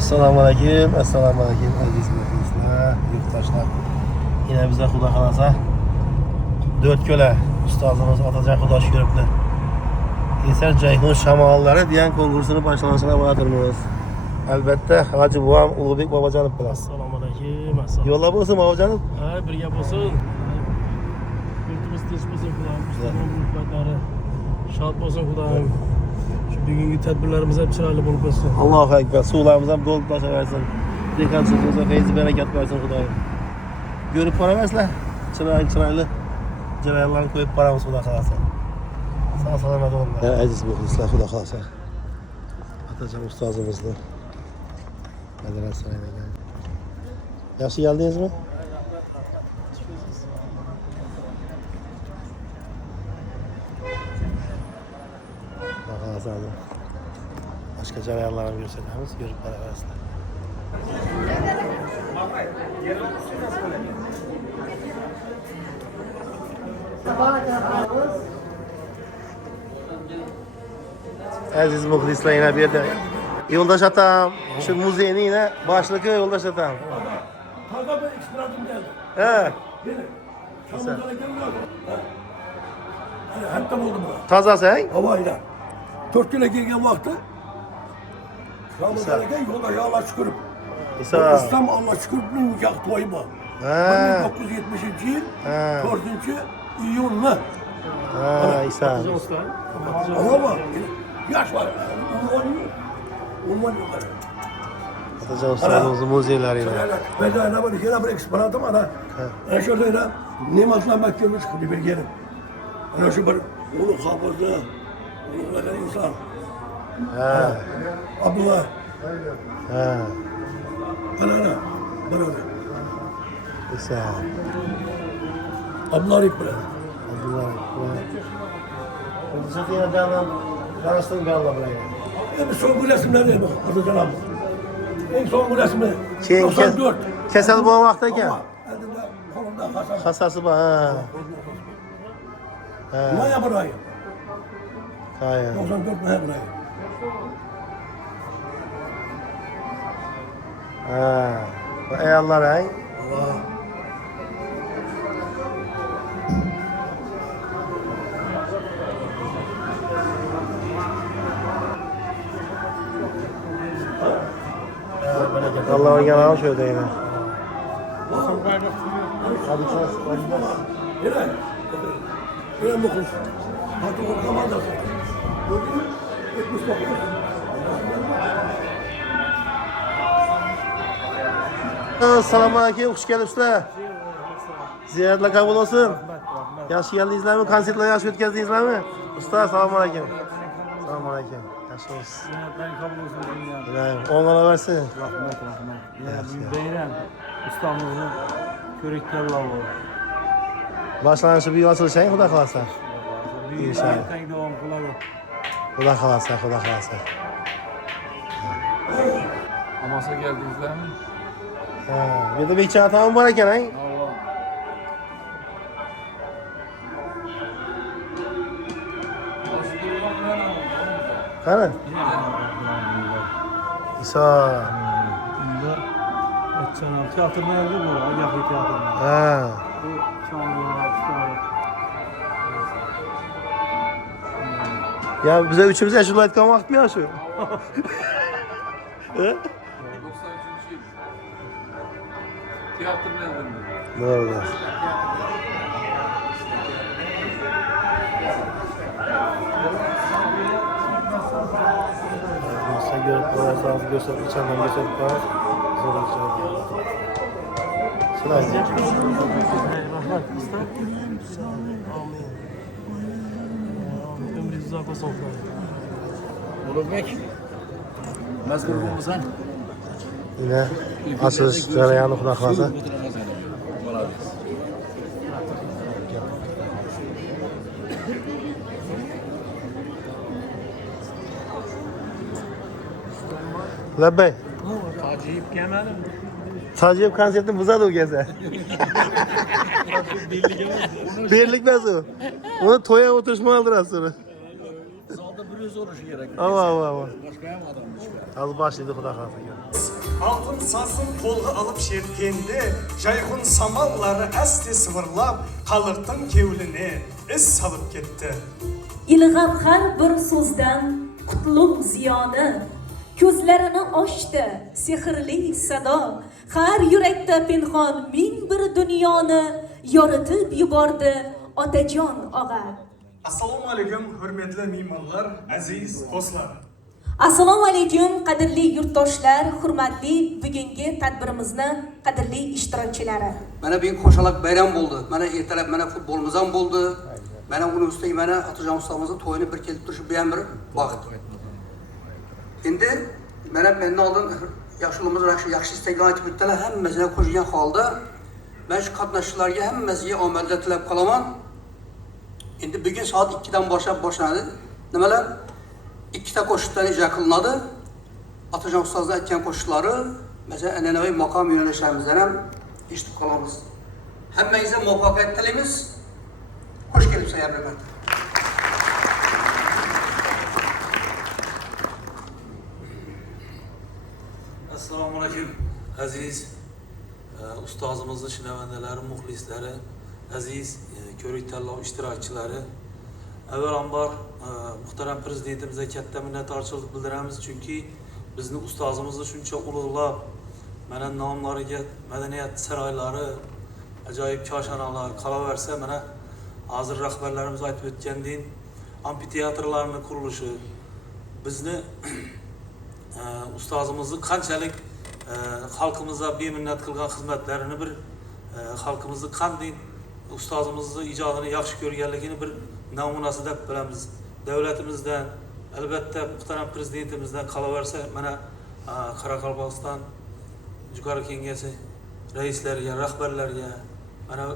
Assalomu alaykum aziz muxlislar, yurtdoshlar. Yine bize Xudo xolasa 4 ko'la ustozimiz Otajon Xudosh yuribdi. Eser Jayhun shamollari degan konkursini boshlanishini bo'latirmiz. Albatta, Hoji buvam Ulug'bek Bobojonov bilan. Assalomu alaykum. Yo'lda bo'lsin Bobojonov. Ha, birga bo'lsin. Yurtimiz tinch bo'lsin, Xudoyim. Musulmonlar shod bo'lsin, Xudoyim. Shu bugungi tadbirlarimiz ham chiroyli bo'lib o'tsin. Allohu akbar. Suvlarimiz ham to'lib toshaversin. Dekanchimizga feyzi barakat bersin Xudoyim. Ko'rib ko'ramizlar. Chiroyli jarayonlarni qo'yib boramiz Xudo xolasa. Sog' salomat bo'linglar. Aziz muxlislar, Xudo xolasa. Otajon ustozimizni madrasa aylagan. Yaxshi keldingizmi? Xudo başka jarayonlarni ko'rsatamiz, ko'rib boraverasizlar. Aziz muxlislar, yana bir yerda Yo'ldosh otam, shu muzeyning yine boshlig'i Yo'ldosh otam. Taza bir ekspiratim geldi. He. Yine. Çamurlara gelmiyor. Hani hatta oldu bu. Tozasang? Havayla. 4 güne girgen vakti. Çamurlara gel yolda yağla şükürüp. İsa. İslam Allah şükürüp'ün nikah toyu bu. He. 1970 yıl He. 4. iyunlu. Ha, İsa. Ama bak. Yaş var. Umman yukarı. Otajon ustozimizning muzeylariga. Ben de ne var? Yine bir ekspiratim ana. Ben şöyle yine Nimasla Mekke'ye çıkıyor bir gelin. Ana şu bir ulu hafızı. Ulu kadar insan. Ha. Abdullah. Ha. Ana. Bana. İsa. Abdullah İbni. Abdullah. Şimdi yine devam. Karıştırın bir Allah buraya. Bir son bu resimler değil mi? Adı abi. En son bu resmi. Şey, 94. Kesel bu vaxtdaki. Ama elinde kolunda Hasan. Hasası var. Ha. Ha. Maya burayı. Hayır. 94 Maya burayı. Ha. Ey Allah ey. Allah. Allah organ şöyle yine. Hadi Yine. Yine mukuz. Hatı o kamandası. Gördün mü? 79. Assalomu alaykum, xush kelibsizlar. Ziyoratlar qabul olsun. Yaxshi keldingizlarmi? Konsertlar yaxshi o'tkazdingizlarmi? Usta, assalomu alaykum. Assalomu alaykum. Yaxshi bo'lsiz. Ben kabul olsun dünya. Ilohim, o'ng'ona bersin. Rahmet. Ya bir beyran ustamızın körükler lavı. Boshlanishi bu ochilishang, Xudo xolasa. Bir İnşallah. erken devam kılalı. Xudo xolasa, Xudo xolasa. Amas'a geldinizler mi? Ha, bu yerda bekcha otam bor ekan, ha? Allah. Qani? İsa. Bunda etçanam tiyatro nerede bu? Alyaklı tiyatro. Ha. Bu çamurlar ustalar. Ya bize üçümüz yaşlı aytgan vaqt mı ya şu? 93. Tiyatro nereden mi? Doğru. Sen görüp koyarsanız gösterip içeriden gösterip koyar. Sonra içeriden. Sıra izleyin. Rahmet usta. Amin. Ömrünüz uzak olsun. Ulug'bek. Mazkur bo'lsan. Yine açılış jarayonu Xudo xolasa. Labbay. Acayip gelmedi mi? Tacip konsertini buzadi o gelse. Birlik o. Onu toya oturuşma aldırası sonra. Zalda bir Hürmüz oluşu gerek. Ava. Başka hem adammış be. Az başlaydı Xudo xolasa. Altın sazın kolga alıp şerkendi, Jayxun samalları esti sıvırlap, Qalırtın kevlini iz salıp gitti. İlg'ab har bir so'zdan qutlug' ziyoni, ko'zlarini ochdi sehrli sado, har yurakda pinhon ming bir dunyoni yoritib yubordi otajon og'a. Assalomu alaykum, hurmatli mehmonlar, aziz do'stlar. Assalomu alaykum qadrli yurtdoshlar, hurmatli bugungi tadbirimizni qadrli ishtirokchilari. Mana bugun qo'shaloq bayram bo'ldi. Mana ertalab mana futbolimiz ham bo'ldi. Mana uni ustiga mana Atajon ustamizning to'yini bir kelib turishi bu ham bir baxt. Endi mana mendan oldin yoshligimiz yaxshi istaklar aytib o'tdilar, hammasiga qo'shilgan holda men shu qatnashchilarga hammasiga omadlar tilab qolaman. Endi bugun soat 2 dan boshlanadi. Nimalar? 2 ta qo'shiqdan ijro qilinadi. Atajon ustozning aytgan qo'shiqlari, masalan, an'anaviy maqom yo'nalishlarimizdan ham eshitib qolamiz. Hammangizga muvaffaqiyat tilaymiz. Xush kelibsiz, Abraham. Assalomu alaykum aziz ustozimizning shinavandalari, muxlislari, aziz ko'rik tanlov ishtirokchilari. Avvalambor muhtaram prezidentimizga katta minnatdorchilik bildiramiz, chunki bizni ustozimizni shuncha ulug'lab, mana nomlariga madaniyat saroylari, ajoyib koshonalar qolaversa, mana hozir rahbarlarimiz aytib o'tgandek, amfiteatrlarning qurilishi bizni ustozimizni qanchalik xalqimizga beminnat qilgan xizmatlarini bir xalqimizni qanday ustozimizni ijodini yaxshi ko'rganligini bir namunasi deb bilamiz. Davlatimizdan, albatta muhtaram prezidentimizdan qolaversa, mana Qoraqalpog'iston Yuqori Kengashi raislariga, rahbarlarga, mana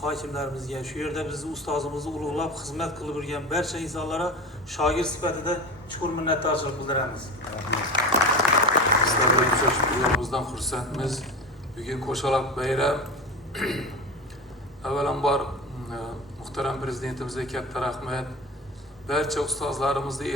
hokimlarimizga, shu yerda bizni ustozimizni ulug'lab xizmat qilib yurgan barcha insonlarga shogird sifatida chuqur minnatdorchilik bildiramiz. Bizlar bilan uchrashib turganimizdan xursandmiz. Bugun qo'shaloq bayram. Avvalambor muhtaram prezidentimizga katta rahmat. Barcha ustozlarimizni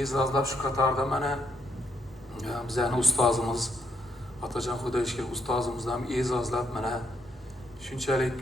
e'zozlab shu qatorda mana bizning ustozimiz Atajon Xudoyishga ustozimizni ham e'zozlab mana shunchalik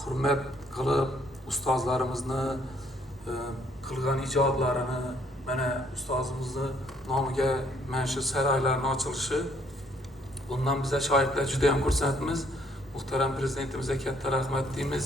hurmat qilib ustozlarimizni qilgan ijodlarini mana ustozimizni nomiga mana shu saroylarning ochilishi, bundan biza shogirdlar juda ham xursandmiz. Muhtaram prezidentimizga katta rahmat deymiz.